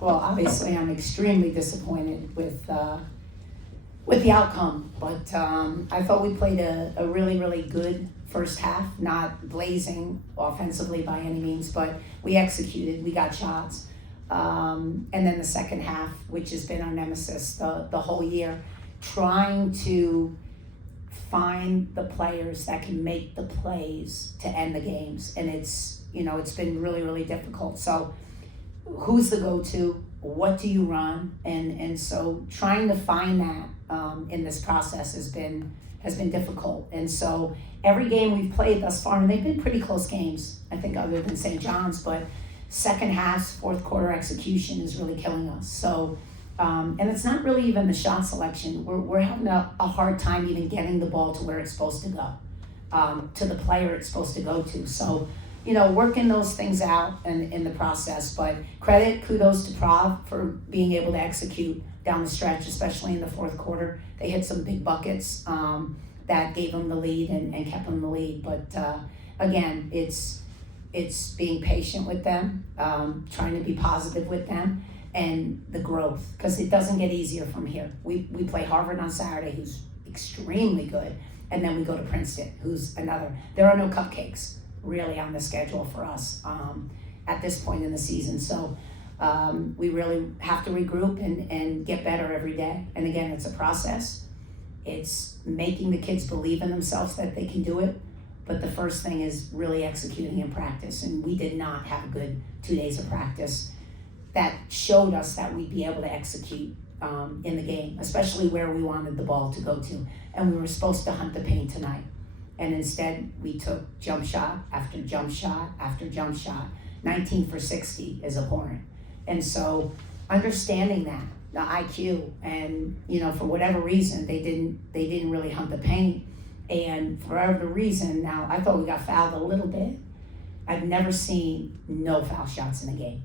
Well, obviously, I'm extremely disappointed with the outcome, but I thought we played a really, really good first half, not blazing offensively by any means, but we executed, we got shots. And then the second half, which has been our nemesis the whole year, trying to find the players that can make the plays to end the games. And it's been really, really difficult. So who's the go-to? What do you run? And so trying to find that in this process has been difficult. And so every game we've played thus far, and they've been pretty close games, I think, other than St. John's, but second half, fourth quarter execution is really killing us. So, and it's not really even the shot selection. We're having a hard time even getting the ball to where it's supposed to go, to the player it's supposed to go to. So, working those things out in the process. But kudos to Prov for being able to execute down the stretch, especially in the fourth quarter. They hit some big buckets that gave them the lead and kept them the lead. But again, it's being patient with them, trying to be positive with them, and the growth, because it doesn't get easier from here. We play Harvard on Saturday, who's extremely good, and then we go to Princeton, who's another. There are no cupcakes really on the schedule for us at this point in the season. So we really have to regroup and get better every day. And again, it's a process. It's making the kids believe in themselves that they can do it. But the first thing is really executing in practice. And we did not have a good 2 days of practice that showed us that we'd be able to execute in the game, especially where we wanted the ball to go to. And we were supposed to hunt the paint tonight. And instead, we took jump shot after jump shot after jump shot. 19 for 60 is abhorrent. And so understanding that, the IQ, and for whatever reason, they didn't really hunt the paint. And for whatever reason, now I thought we got fouled a little bit. I've never seen no foul shots in a game.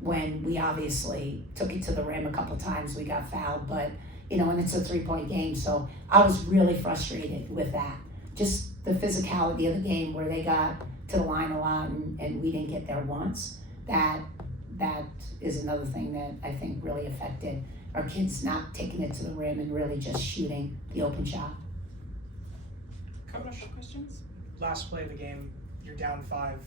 When we obviously took it to the rim a couple times, we got fouled, but and it's a 3-point game, so I was really frustrated with that. Just the physicality of the game, where they got to the line a lot and we didn't get there once. That is another thing that I think really affected our kids, not taking it to the rim and really just shooting the open shot. Coach, questions? Last play of the game, you're down 5.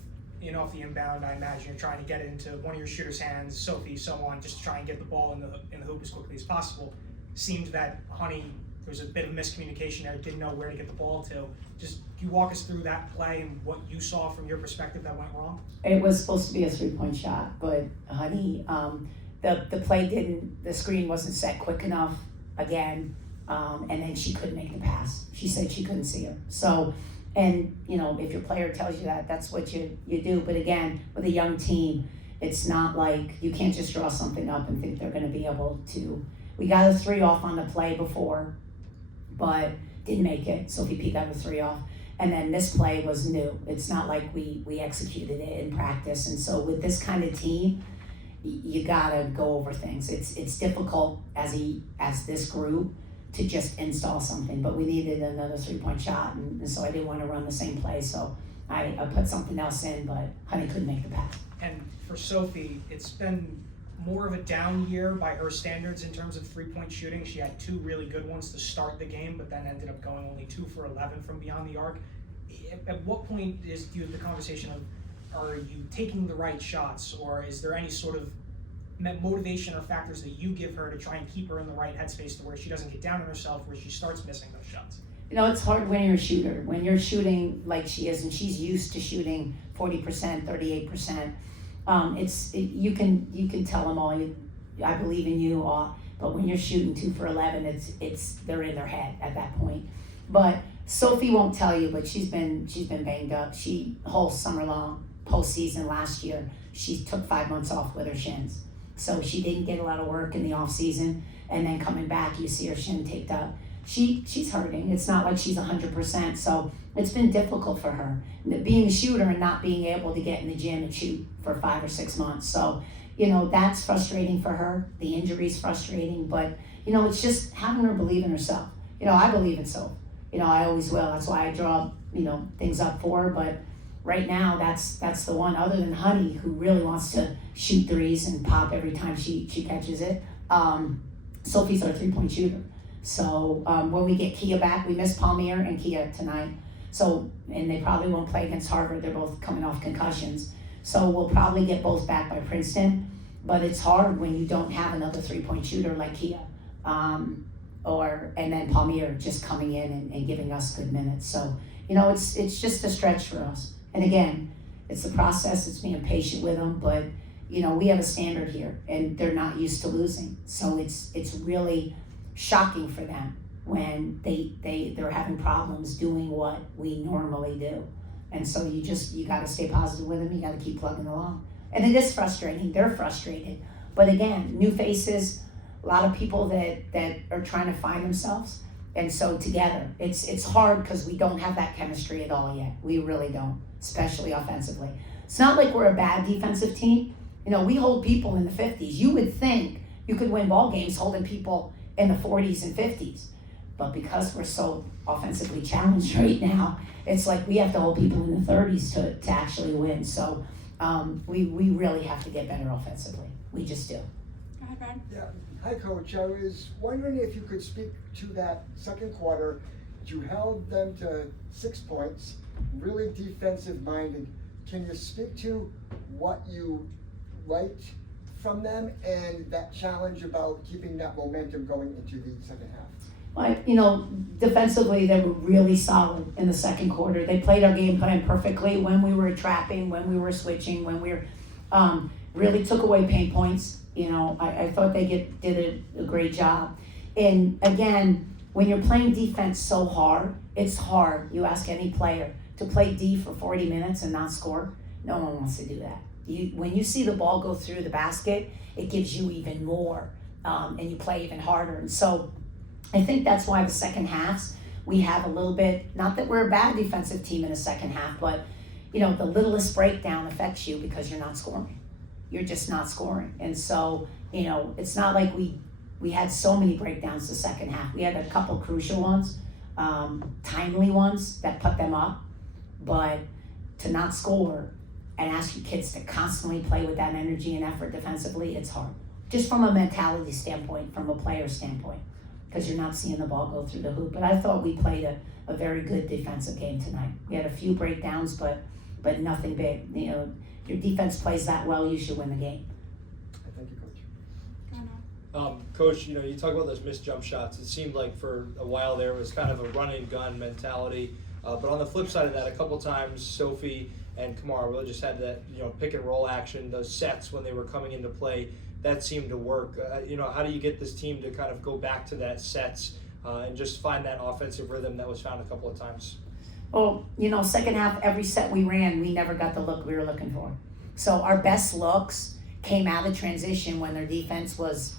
Off the inbound, I imagine you're trying to get it into one of your shooters' hands, Sophie, so on, just to try and get the ball in the hoop as quickly as possible. Seemed that Honey, there was a bit of miscommunication there, didn't know where to get the ball to. Just can you walk us through that play and what you saw from your perspective that went wrong? It was supposed to be a 3-point shot, but Honey, the screen wasn't set quick enough again, and then she couldn't make the pass. She said she couldn't see her. So, and if your player tells you that, that's what you do. But again, with a young team, it's not like you can't just draw something up and think they're going to be able to. We got a 3 off on the play before, but didn't make it. Sophie P got a 3 off. And then this play was new. It's not like we executed it in practice. And so with this kind of team, you gotta go over things. It's difficult as this group to just install something, but we needed another 3-point shot, and so I didn't want to run the same play, so I put something else in, but Honey couldn't make the pass. And for Sophie, it's been more of a down year by her standards in terms of 3-point shooting. She had 2 really good ones to start the game, but then ended up going only 2 for 11 from beyond the arc. At what point do you have the conversation of, are you taking the right shots, or is there any sort of motivation or factors that you give her to try and keep her in the right headspace to where she doesn't get down on herself, where she starts missing those shots? It's hard when you're a shooter. When you're shooting like she is, and she's used to shooting 40%, 38%, you can tell them all, I believe in you, but when you're shooting 2 for 11, they're in their head at that point. But Sophie won't tell you, but she's been banged up. She whole summer long, postseason last year, she took 5 months off with her shins. So she didn't get a lot of work in the off season, and then coming back, you see her shin taped up. She's hurting. It's not like she's 100%, so it's been difficult for her. Being a shooter and not being able to get in the gym and shoot for 5 or 6 months. So, that's frustrating for her. The injury's frustrating, but, it's just having her believe in herself. I believe in so. I always will. That's why I draw, things up for her, but right now, that's the one, other than Honey, who really wants to shoot threes and pop every time she catches it. Sophie's our 3-point shooter. So when we get Kia back, we miss Palmier and Kia tonight. So, and they probably won't play against Harvard. They're both coming off concussions. So we'll probably get both back by Princeton. But it's hard when you don't have another 3-point shooter like Kia. And then Palmier just coming in and giving us good minutes. So, it's just a stretch for us. And again, it's the process, it's being patient with them, but we have a standard here and they're not used to losing. So it's really shocking for them when they're having problems doing what we normally do. And so you gotta stay positive with them, you gotta keep plugging along. And it is frustrating, they're frustrated. But again, new faces, a lot of people that are trying to find themselves. And so together, it's hard because we don't have that chemistry at all yet. We really don't, especially offensively. It's not like we're a bad defensive team. We hold people in the 50s. You would think you could win ball games holding people in the 40s and 50s. But because we're so offensively challenged right now, it's like we have to hold people in the 30s to actually win. So we really have to get better offensively. We just do. Go ahead, Brad. Yeah. Hi, Coach. I was wondering if you could speak to that second quarter. You held them to 6 points, really defensive-minded. Can you speak to what you liked from them and that challenge about keeping that momentum going into the second half? Well, defensively, they were really solid in the second quarter. They played our game plan perfectly when we were trapping, when we were switching, when we were really took away pain points. I thought they did a great job. And again, when you're playing defense so hard, it's hard. You ask any player to play D for 40 minutes and not score. No one wants to do that. When you see the ball go through the basket, it gives you even more, and you play even harder. And so I think that's why the second halves, we have a little bit, not that we're a bad defensive team in the second half, but the littlest breakdown affects you because you're not scoring. You're just not scoring. And so, it's not like we had so many breakdowns the second half. We had a couple crucial ones, timely ones that put them up, but to not score and ask your kids to constantly play with that energy and effort defensively, it's hard. Just from a mentality standpoint, from a player standpoint, because you're not seeing the ball go through the hoop. But I thought we played a very good defensive game tonight. We had a few breakdowns, but nothing big. Your defense plays that well, you should win the game. Thank you, Coach. Coach, you talk about those missed jump shots. It seemed like for a while there it was kind of a run and gun mentality. But on the flip side of that, a couple times Sophie and Kamara really just had that pick and roll action, those sets when they were coming into play. That seemed to work. How do you get this team to kind of go back to that sets and just find that offensive rhythm that was found a couple of times? Well, second half, every set we ran, we never got the look we were looking for. So our best looks came out of transition when their defense was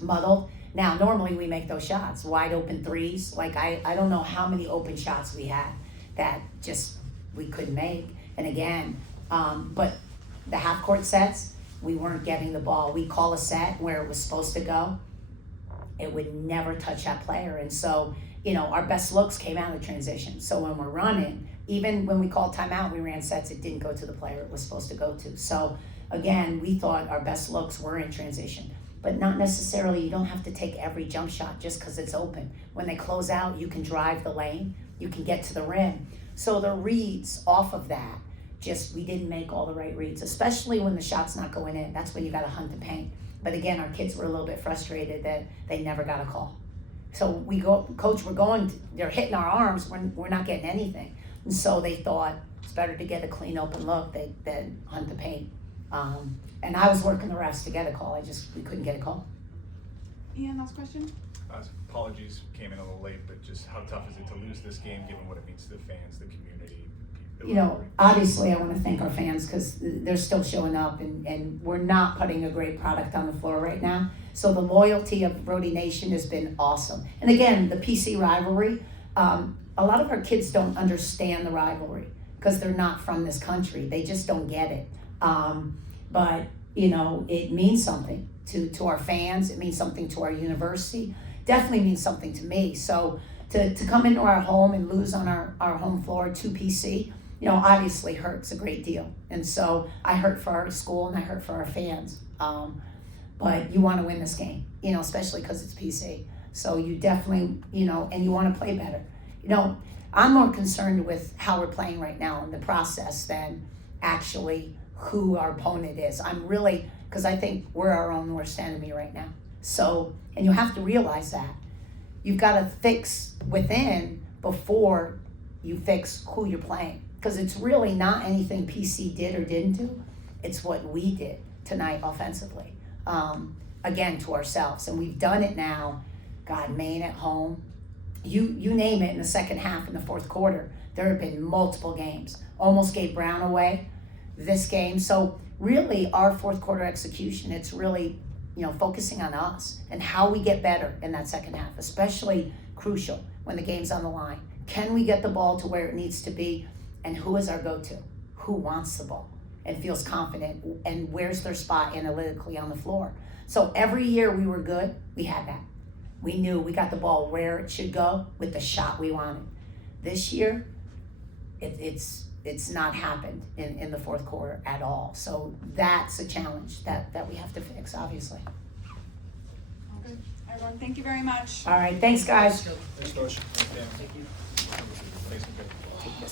muddled. Now, normally we make those shots, wide open threes. Like, I don't know how many open shots we had that just we couldn't make. And again, but the half court sets, we weren't getting the ball. We call a set where it was supposed to go. It would never touch that player. And so, our best looks came out of transition. So when we're running, even when we called timeout, we ran sets, it didn't go to the player it was supposed to go to. So again, we thought our best looks were in transition. But not necessarily, you don't have to take every jump shot just because it's open. When they close out, you can drive the lane, you can get to the rim. So the reads off of that, we didn't make all the right reads, especially when the shot's not going in. That's when you got to hunt the paint. But again, our kids were a little bit frustrated that they never got a call. So we go, Coach, they're hitting our arms, we're not getting anything. And so they thought it's better to get a clean open look than hunt the paint. And I was working the refs to get a call, we couldn't get a call. Ian, last question? Apologies, came in a little late, but just how tough is it to lose this game given what it means to the fans, the community? Obviously I want to thank our fans because they're still showing up and we're not putting a great product on the floor right now. So the loyalty of Rhody Nation has been awesome. And again, the PC rivalry, a lot of our kids don't understand the rivalry because they're not from this country. They just don't get it. But it means something to our fans. It means something to our university. Definitely means something to me. So to come into our home and lose on our home floor to PC, obviously hurts a great deal. And so I hurt for our school and I hurt for our fans. But you want to win this game, especially because it's PC. So you definitely, and you want to play better. I'm more concerned with how we're playing right now in the process than actually who our opponent is. I'm really, because I think we're our own worst enemy right now. So, and you have to realize that. You've got to fix within before you fix who you're playing. Because it's really not anything PC did or didn't do. It's what we did tonight offensively, again, to ourselves. And we've done it now. God, Maine at home. You name it in the second half, in the fourth quarter. There have been multiple games. Almost gave Brown away this game. So really our fourth quarter execution, it's really, focusing on us and how we get better in that second half, especially crucial when the game's on the line. Can we get the ball to where it needs to be? And who is our go-to? Who wants the ball and feels confident and where's their spot analytically on the floor? So every year we were good, we had that. We knew we got the ball where it should go with the shot we wanted. This year, it's not happened in the fourth quarter at all. So that's a challenge that we have to fix, obviously. Okay. Everyone, thank you very much. All right, thanks, guys. Thanks, Coach. Thank you. Thanks, okay.